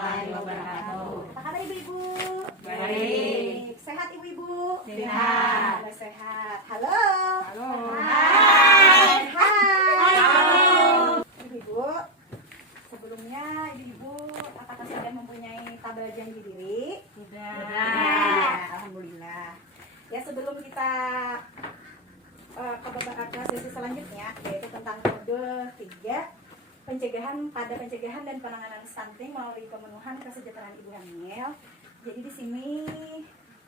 warahmatullahi wabarakatuh. Apa kabar ibu-ibu? Baik. Sehat ibu-ibu? Sehat. Sehat. Halo. Halo. Hai. Hai. Ibu-ibu, sebelumnya ibu-ibu apakah sudah mempunyai tabel janji diri? Sudah. Alhamdulillah. Ya, sebelum kita ke sesi selanjutnya, yaitu tentang kode 3 pencegahan dan penanganan stunting melalui pemenuhan kesejahteraan ibu hamil. Jadi di sini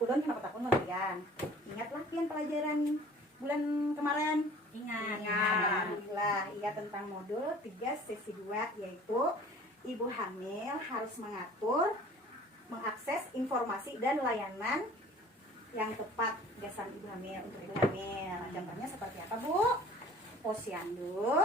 ulun kenapa takut memberikan. Ingatlah pian pelajaran bulan kemarin. Ingat. Alhamdulillah. Iya, tentang modul 3 sesi 2, yaitu ibu hamil harus mengatur, mengakses informasi dan layanan yang tepat jasa ibu hamil untuk ibu hamil. Contohnya seperti apa, Bu? Posyandu,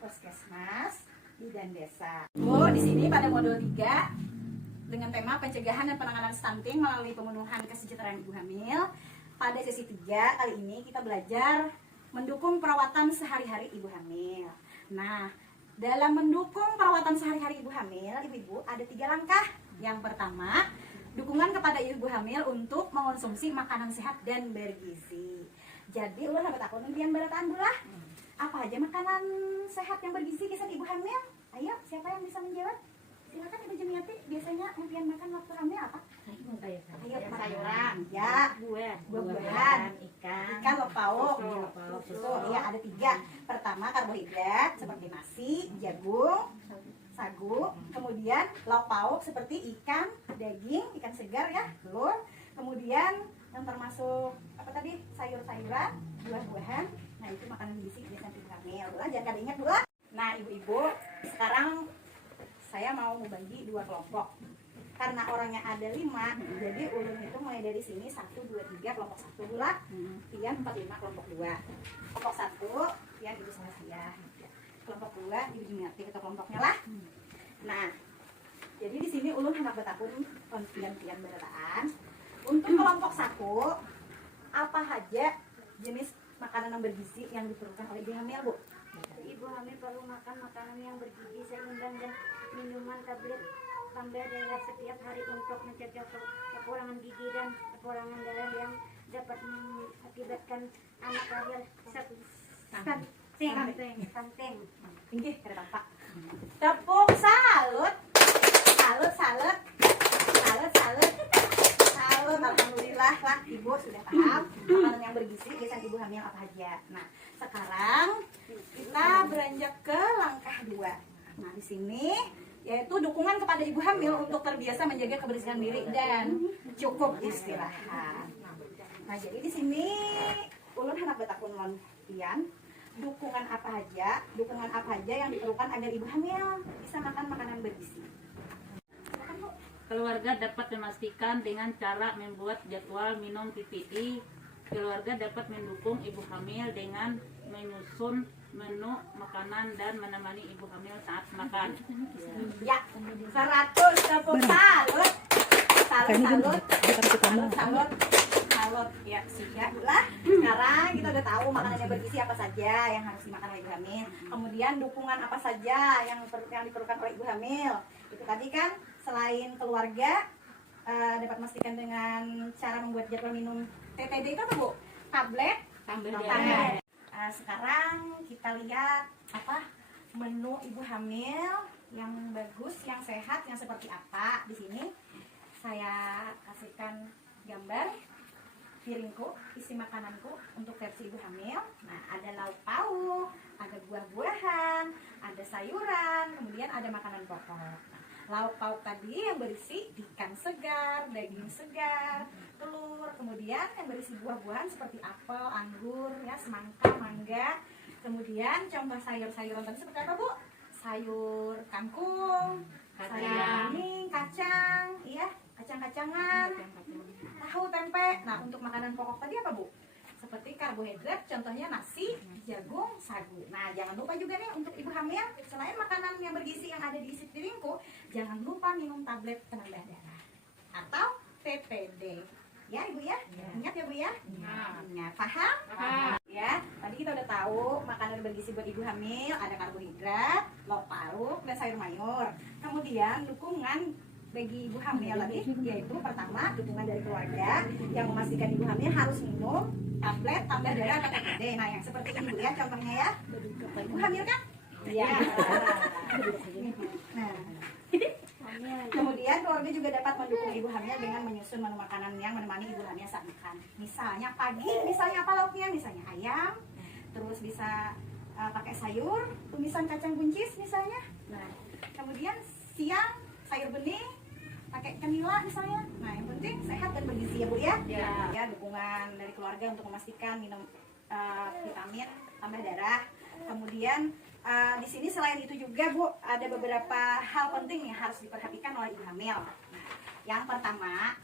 puskesmas, bidan desa. Bu, di sini pada modul 3 dengan tema pencegahan dan penanganan stunting melalui pemenuhan kesejahteraan ibu hamil. Pada sesi 3 kali ini kita belajar mendukung perawatan sehari-hari ibu hamil. Nah, dalam mendukung perawatan sehari-hari ibu hamil, ibu-ibu ada 3 langkah. Yang pertama, dukungan kepada ibu hamil untuk mengonsumsi makanan sehat dan bergizi. Jadi, ulun dapat aku nantian barataan bulah. Apa aja makanan sehat yang bergizi kisah ibu hamil? Ayo, siapa yang bisa menjawab? Silakan Ibu Jumiati. Biasanya nantian makan waktu hamil apa? Ayo, sayuran, ya, buah-buahan, ikan, lauk pauk. Itu ya ada 3. Pertama, karbohidrat seperti nasi, jagung, sagu. Kemudian lauk pauk seperti ikan, daging, ikan segar ya, telur. Kemudian yang termasuk apa tadi? Sayur-sayuran, buah-buahan. Nah, itu makanan gizi biasanya ibu hamil. Jangan kada ingat, Bu. Nah, ibu-ibu, sekarang saya mau membagi 2 kelompok. Karena orangnya ada 5, jadi ulun itu mulai dari sini 1, 2, 3, kelompok 1 pula, Pian 4, 5, kelompok 2. Kelompok 1, Pian ibu sama saya. Kelompok 2, ibu Jumiati atau kelompoknya lah. Nah, jadi di sini ulun hendak bertakun pian berataan. Untuk kelompok 1, apa saja jenis makanan yang bergizi yang diperlukan oleh ibu hamil, Bu? Ibu hamil perlu makan makanan yang bergizi seimbang dan minuman tablet tambah darah setiap hari untuk mencegah kekurangan gizi dan kekurangan darah yang dapat mengakibatkan anak lahir stunting. Tinggi, kada tampak. Tepuk salut. Alhamdulillah lah, ibu sudah paham makanan yang bergizi biasanya ibu hamil apa aja. Nah, sekarang kita beranjak ke langkah 2. Nah, di sini yaitu dukungan kepada ibu hamil untuk terbiasa menjaga kebersihan diri dan cukup istirahat. Nah, jadi di sini ulun hendak bertakun lontian dukungan apa aja yang diperlukan agar ibu hamil bisa makan makanan bergizi. Keluarga dapat memastikan dengan cara membuat jadwal minum PPI. Keluarga dapat mendukung ibu hamil dengan menyusun menu makanan dan menemani ibu hamil saat makan. Ya, 100 tepuk salut. Salut. Ya, siap lah. Sekarang kita udah tahu makanan yang bergizi apa saja yang harus dimakan oleh ibu hamil. Kemudian dukungan apa saja yang diperlukan oleh ibu hamil. Itu tadi kan selain keluarga dapat memastikan dengan cara membuat jadwal minum TTD itu apa, Bu? Tablet. Sekarang kita lihat apa menu ibu hamil yang bagus, yang sehat, yang seperti apa. Di sini saya kasihkan gambar piringku, isi makananku untuk versi ibu hamil. Nah, ada lauk pauk, ada buah-buahan, ada sayuran, kemudian ada makanan pokok. Nah, lauk pauk tadi yang berisi ikan segar, daging segar, telur, kemudian yang berisi buah-buahan seperti apel, anggur, ya, semangka, mangga. Kemudian contoh sayur-sayuran tadi seperti apa, Bu? Sayur kangkung, sayur bening, kacang, iya, kacang-kacangan, tahu, tempe. Nah, untuk makanan pokok tadi apa, Bu? Seperti karbohidrat, contohnya nasi, jagung, sagu. Nah, jangan lupa juga nih untuk ibu hamil, selain makanan yang bergizi yang ada di isi piringku, jangan lupa minum tablet penambah darah atau TPD. Ya, Ibu ya? Ingat ya, Bu ya? Ingat, paham? Ya, tadi kita udah tahu makanan bergizi buat ibu hamil ada karbohidrat, lauk pauk, dan sayur mayur. Kemudian dukungan bagi ibu hamil lagi, yaitu pertama dukungan dari keluarga yang memastikan ibu hamil harus minum tablet tambah darah KTPD. Nah yang seperti ini Bu ya contohnya ya. Ibu hamil kan? Iya. Nah, kemudian keluarga juga dapat mendukung ibu hamil dengan menyusun menu makanan yang menemani ibu hamil saat makan. Misalnya pagi, misalnya apa lauknya? Misalnya ayam, terus bisa pakai sayur, tumisan kacang buncis misalnya. Nah, kemudian siang sayur bening, pakai cemila misalnya. Nah, yang penting sehat dan bergizi ya Bu ya. Ya, dukungan dari keluarga untuk memastikan minum vitamin tambah darah. Kemudian di sini selain itu juga Bu, ada beberapa hal penting yang harus diperhatikan oleh ibu hamil. Nah, yang pertama,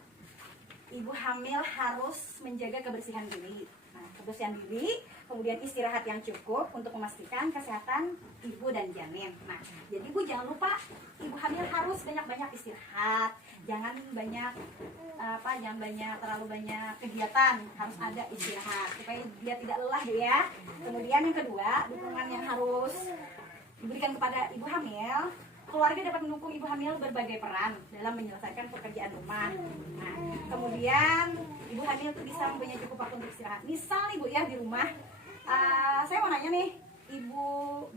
ibu hamil harus menjaga kebersihan diri. Nah, kebersihan diri, kemudian istirahat yang cukup untuk memastikan kesehatan ibu dan janin. Nah, jadi Bu jangan lupa ibu hamil harus banyak-banyak istirahat. Jangan terlalu banyak kegiatan, harus ada istirahat supaya dia tidak lelah ya. Kemudian yang kedua, dukungan yang harus diberikan kepada ibu hamil. Keluarga dapat mendukung ibu hamil berbagai peran dalam menyelesaikan pekerjaan rumah. Nah, kemudian ibu hamil itu bisa mempunyai cukup waktu untuk istirahat. Misal nih Bu ya di rumah, saya mau nanya nih, Bu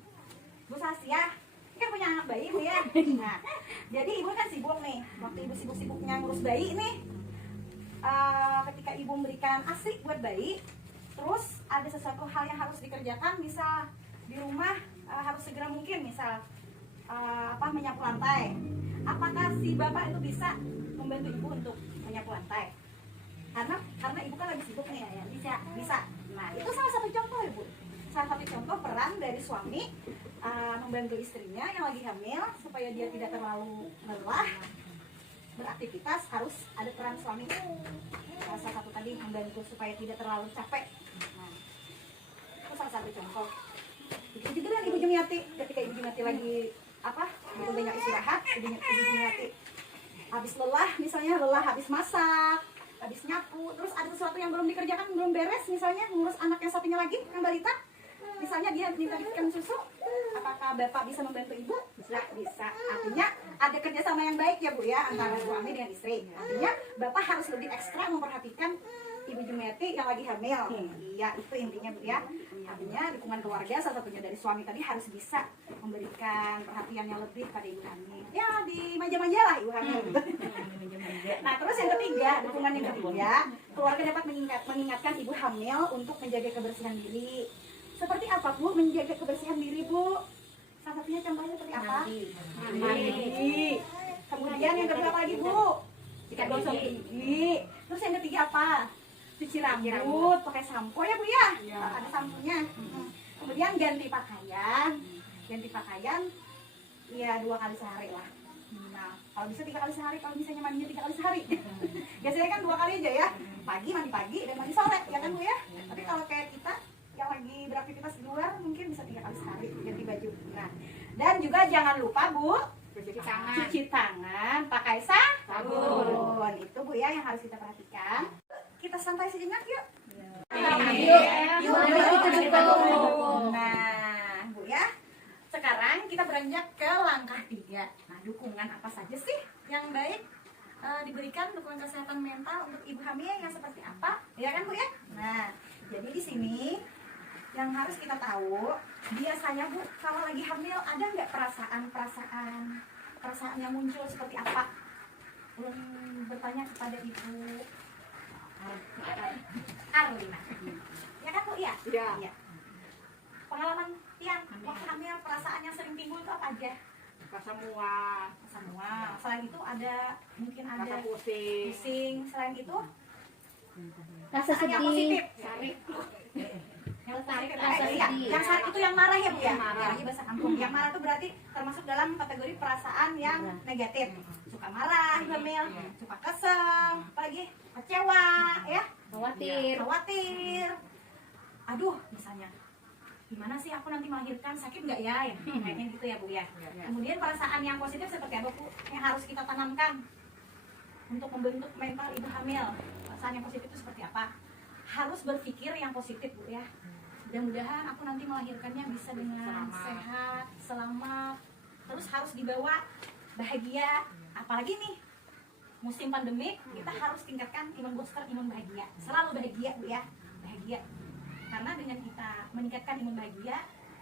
Sasya, ini kan punya anak bayi Bu ya. Nah, jadi ibu kan sibuk nih, waktu ibu sibuk-sibuknya ngurus bayi nih, ketika ibu memberikan ASI buat bayi, terus ada sesuatu hal yang harus dikerjakan, misal di rumah harus segera mungkin, misal menyapu lantai. Apakah si bapak itu bisa membantu ibu untuk menyapu lantai? Karena ibu kan lagi sibuk nih ya. Bisa. Nah, itu salah satu contoh Ibu. Salah satu contoh peran dari suami membantu istrinya yang lagi hamil supaya dia tidak terlalu lelah beraktivitas, harus ada peran suami. Salah satu tadi membantu supaya tidak terlalu capek. Nah, itu salah satu contoh. Begitu juga dengan Ibu Jumiati, ketika Ibu Jumiati lagi banyak istirahat, Ibu Jumiati habis lelah, misalnya lelah habis masak, habis nyapu, terus ada sesuatu yang belum dikerjakan, belum beres, misalnya ngurus anak yang satunya lagi, yang balita, misalnya dia minta diberikan susu, apakah bapak bisa membantu ibu? Bisa. Artinya ada kerjasama yang baik ya Bu ya antara suami dengan istri. Artinya bapak harus lebih ekstra memperhatikan Ibu Jumiati yang lagi hamil. Iya, itu intinya Bu ya. Artinya dukungan keluarga salah satunya dari suami tadi harus bisa memberikan perhatian yang lebih pada ibu hamil. Ya, di manja-manja lah ibu hamil. Nah, terus yang ketiga, dukungan yang ketiga, keluarga dapat mengingatkan ibu hamil untuk menjaga kebersihan diri. Seperti apa Bu menjaga kebersihan diri Bu? Salah satunya contohnya seperti apa? Mandi. Kemudian yang kedua apa lagi Bu? Gosok gigi. Terus yang ketiga apa? Cuci rambut, pakai sampo ya Bu ya? Ada samponya. Kemudian ganti pakaian. Ganti pakaian ya 2 kali sehari lah. Nah, kalau bisa 3 kali sehari, kalau misalnya mandinya 3 kali sehari. Biasanya kan 2 kali aja ya. Pagi mandi pagi dan mandi sore, ya kan Bu ya? Tapi kalau kayak kita yang lagi beraktivitas di luar mungkin bisa 3 kali sehari ganti baju. Nah, dan juga jangan lupa Bu cuci tangan pakai sabun. Itu Bu ya yang harus kita perhatikan. Kita santai sejenak yuk. Yuk. Nah, Bu ya. Sekarang kita beranjak ke langkah 3. Nah, dukungan apa saja sih yang baik diberikan, dukungan kesehatan mental untuk ibu hamil yang seperti apa? Ya kan Bu ya? Nah, jadi di sini yang harus kita tahu, biasanya Bu kalau lagi hamil ada nggak perasaan yang muncul seperti apa? Bertanya kepada Ibu Arlina. Ya kan Bu? Iya. Iya. Pengalaman Tian waktu hamil, perasaan yang sering timbul itu apa aja? Semua. Selain itu mungkin ada pusing. Selain itu Rasa yang sedih. positif. Rasa Yang saat itu yang marah ya Bu ya? Marah bahasa kampung. Yang marah itu berarti termasuk dalam kategori perasaan yang negatif. Suka marah, hamil, suka kesel, apalagi kecewa, ya, khawatir. Aduh, misalnya, gimana sih aku nanti melahirkan, sakit nggak ya? Kayaknya gitu ya Bu ya. Kemudian perasaan yang positif seperti apa Bu? Yang harus kita tanamkan untuk membentuk mental ibu hamil. Perasaan yang positif itu seperti apa? Harus berpikir yang positif Bu ya. Mudah-mudahan aku nanti melahirkannya bisa dengan sehat, selamat. Terus harus dibawa bahagia. Apalagi nih musim pandemik kita harus tingkatkan imun booster, imun bahagia. Selalu bahagia Bu ya, bahagia. Karena dengan kita meningkatkan imun bahagia,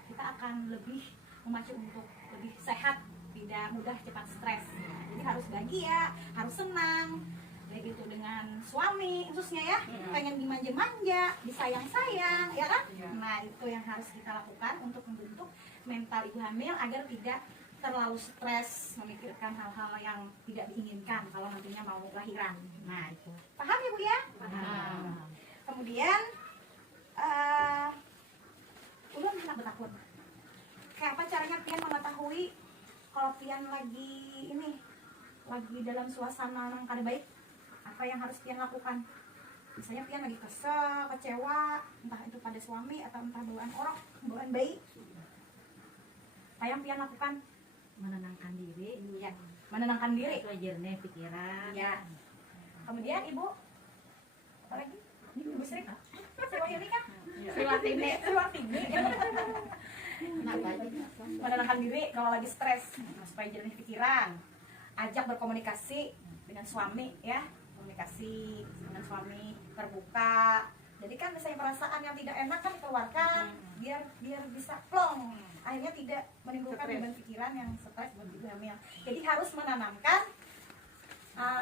kita akan lebih memacu untuk lebih sehat, tidak mudah cepat stres. Nah, jadi harus bahagia, harus senang. Kayak gitu dengan suami khususnya ya, pengen dimanja-manja, disayang-sayang, ya kan? Nah, itu yang harus kita lakukan untuk membentuk mental ibu hamil agar tidak terlalu stres memikirkan hal-hal yang tidak diinginkan kalau nantinya mau lahiran. Nah, itu. Paham ya Bu ya? Paham. Kemudian ulun hendak bertakun. Kayak apa caranya pian mengetahui kalau pian lagi dalam suasana yang kada baik? Apa yang harus pian lakukan? Misalnya pian lagi kesel, kecewa, entah itu pada suami atau entah bawaan bayi. Apa yang pian lakukan? Menenangkan diri, Ya, menenangkan diri. jernih pikiran. Ya. Kemudian Ibu apa lagi? Ibu Sri. Sewa ini kan? Sewa tini. Menenangkan diri kalau lagi stres supaya jernih pikiran. Ajak berkomunikasi dengan suami ya. Komunikasi dengan suami terbuka. Jadi kan misalnya perasaan yang tidak enak kan dikeluarkan biar bisa plong. Akhirnya tidak menimbulkan beban pikiran yang stres buat ibu hamil. Jadi harus menanamkan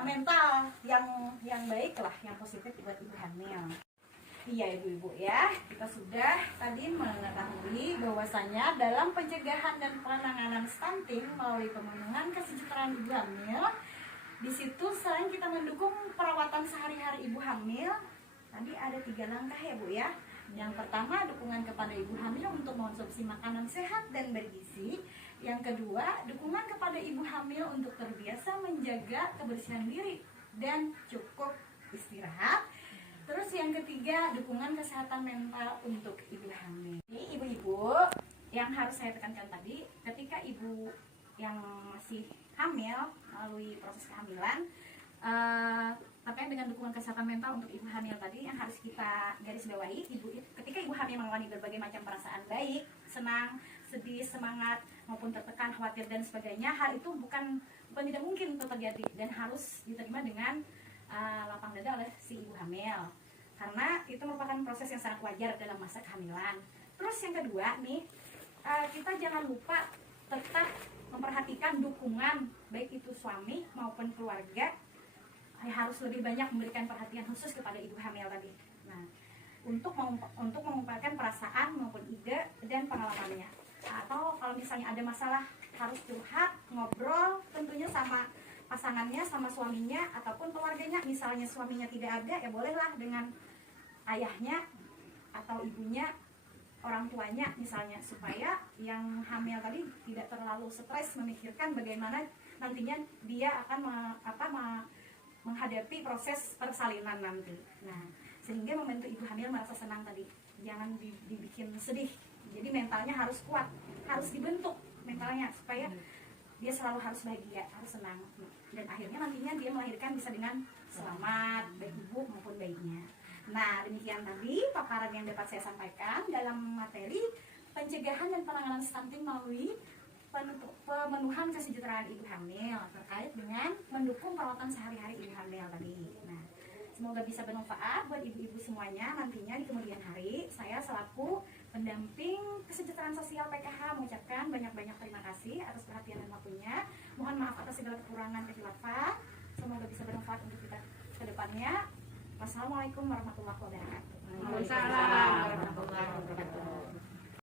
mental yang baik lah, yang positif buat ibu hamil. Iya ibu-ibu ya, kita sudah tadi mengetahui bahwasanya dalam pencegahan dan penanganan stunting melalui pemenuhan kesejahteraan ibu hamil, di situ selain kita mendukung perawatan sehari-hari ibu hamil, tadi ada 3 langkah ya Bu ya. Yang pertama, dukungan kepada ibu hamil untuk mengonsumsi makanan sehat dan bergizi. Yang kedua, dukungan kepada ibu hamil untuk terbiasa menjaga kebersihan diri dan cukup istirahat. Terus yang ketiga, dukungan kesehatan mental untuk ibu hamil. Jadi ibu-ibu yang harus saya tekankan tadi, ketika ibu yang masih hamil melalui proses kehamilan, terkait dengan dukungan kesehatan mental untuk ibu hamil tadi yang harus kita garis bawahi, ketika ibu hamil mengalami berbagai macam perasaan baik, senang, sedih, semangat maupun tertekan, khawatir dan sebagainya, hal itu bukan tidak mungkin untuk terjadi dan harus diterima dengan lapang dada oleh si ibu hamil, karena itu merupakan proses yang sangat wajar dalam masa kehamilan. Terus yang kedua nih, kita jangan lupa tetap memperhatikan dukungan baik itu suami maupun keluarga, harus lebih banyak memberikan perhatian khusus kepada ibu hamil tadi. Nah, untuk mengumpulkan perasaan maupun ide dan pengalamannya. Atau kalau misalnya ada masalah harus curhat, ngobrol tentunya sama pasangannya, sama suaminya ataupun keluarganya. Misalnya suaminya tidak ada, ya bolehlah dengan ayahnya atau ibunya, orang tuanya misalnya, supaya yang hamil tadi tidak terlalu stres memikirkan bagaimana nantinya dia akan menghadapi proses persalinan nanti. Nah, sehingga membantu ibu hamil merasa senang tadi. Jangan dibikin sedih. Jadi mentalnya harus kuat, harus dibentuk mentalnya supaya dia selalu harus bahagia, harus senang. Dan akhirnya nantinya dia melahirkan bisa dengan selamat, baik ibu maupun bayinya. Nah, demikian tadi paparan yang dapat saya sampaikan dalam materi pencegahan dan penanganan stunting melalui pemenuhan kesejahteraan ibu hamil terkait dengan mendukung perawatan sehari-hari ibu hamil tadi. Nah, semoga bisa bermanfaat buat ibu-ibu semuanya nantinya di kemudian hari. Saya selaku pendamping kesejahteraan sosial PKH mengucapkan banyak-banyak terima kasih atas perhatian dan waktunya. Mohon maaf atas segala kekurangan kekhilafan. Semoga bisa bermanfaat untuk kita ke depannya. Wassalamualaikum warahmatullahi wabarakatuh. Waalaikumsalam warahmatullahi wabarakatuh.